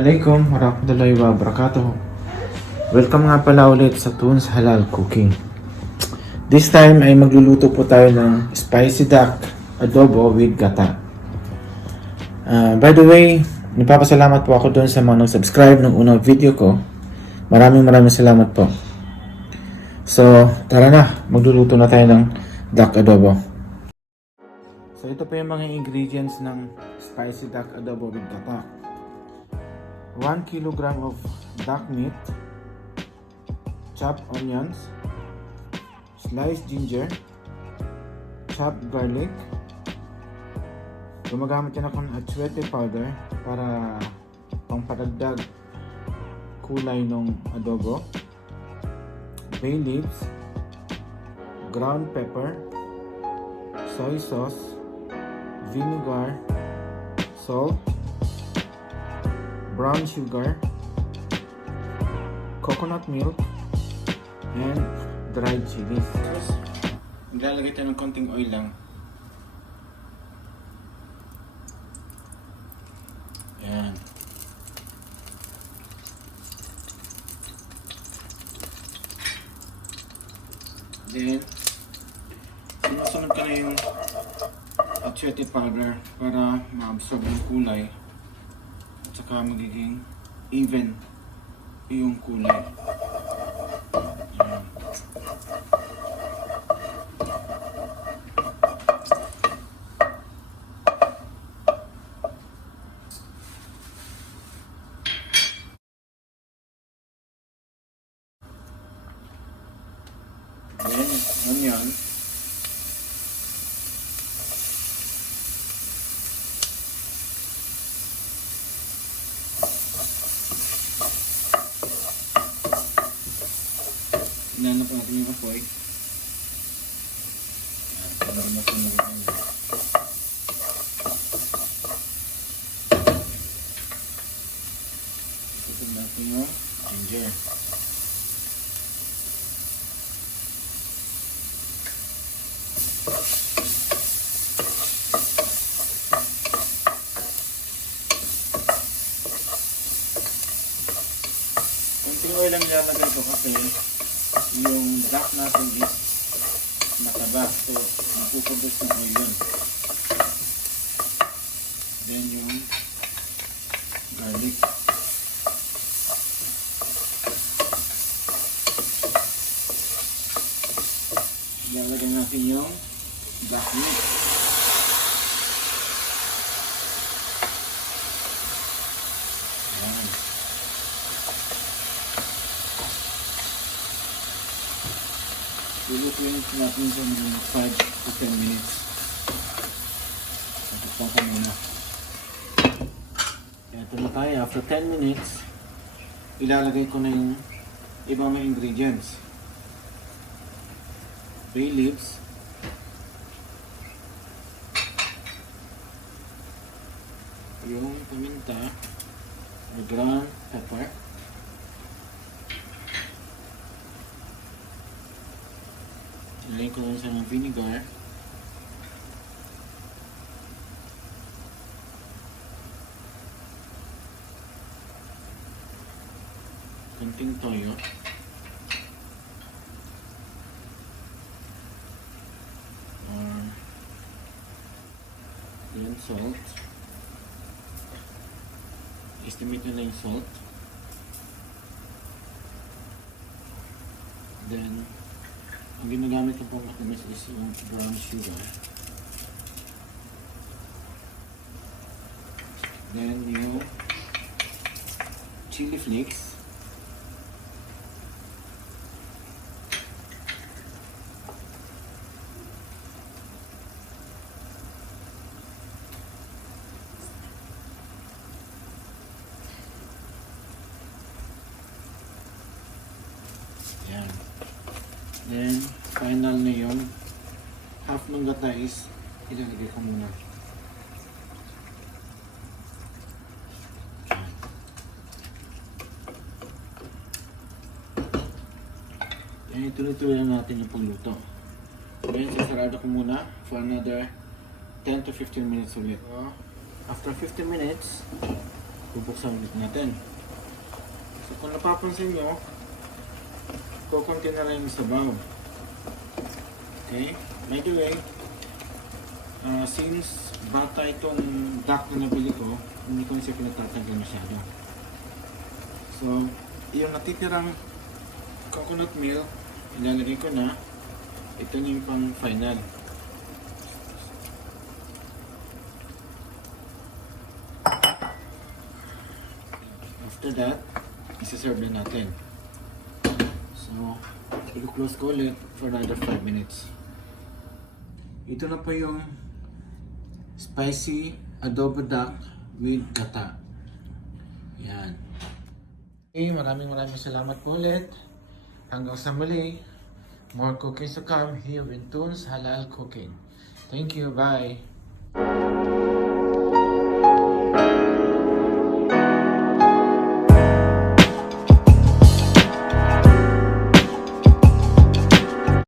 Assalamualaikum warahmatullahi wabarakatuh. Welcome nga pala ulit sa Toons Halal Cooking. This time ay magluluto po tayo ng Spicy Duck Adobo with gata. By the way, nagpapasalamat po ako doon sa mga nag-subscribe ng unang video ko. Maraming salamat po. So, tara na, magluluto na tayo ng Duck Adobo. So, ito po yung mga ingredients ng Spicy Duck Adobo with gata. 1 kilogram of duck meat, chopped onions, sliced ginger, chopped garlic. Gumagamit yan ako ng achuete powder para pangpadagdag kulay ng adobo. Bay leaves, ground pepper, soy sauce, vinegar, salt, brown sugar, coconut milk, and dried chilies. Tapos, maglalagay tayo ng konting oil lang. Ayan. Then, sinusunod ka na yung achuete powder para ma-absorb yung kulay. At saka magiging even yung kulay. Ayan. Then, onion. Hinanap natin yung apoy. Para masunog natin. Ito natin yung ginger. Kunting oil lang nilalagay ko kasi yung duck natin is mataba, so magpuproduce ng oil yun. Then yung garlic. Ilalagay natin yung duck meat. Ayan. Lulutuin natin sa mga 5 to 10 minutes. Natukpan ka muna. Kaya ito na tayo. After 10 minutes, ilalagay ko na yung ibang mga ingredients. Bay leaves, yung paminta, the ground pepper, ilagay ko lang sa mga vinegar, konting toyo, and salt. Estimate nyo na yung salt. Then, ang ginagamit ko pong matamis is yung brown sugar. Then yung chili flakes. Yan. Then, final na yung half ng gata is ilalagay ko muna. Yan, ituloy-tuloy lang natin yung pagluto. Then, sasarado ko muna for another 10 to 15 minutes ulit. After 15 minutes, bubuksan ulit natin. So kung napapansin nyo, kukunti na rin yung sabaw. Okay? By the way, since bata itong duck na nabili ko, hindi ko na siya pinagtatanggal masyado. So, yung natitirang coconut milk, ilalagay ko na. Ito na yung pang final. After that, isa-serve na natin. So, i-close ko ulit for another 5 minutes. Ito na po yung spicy adobo duck with gata. Yan. Okay, maraming salamat po ulit. Hanggang sa muli. More cookies to come here in Toons Halal Cooking. Thank you. Bye.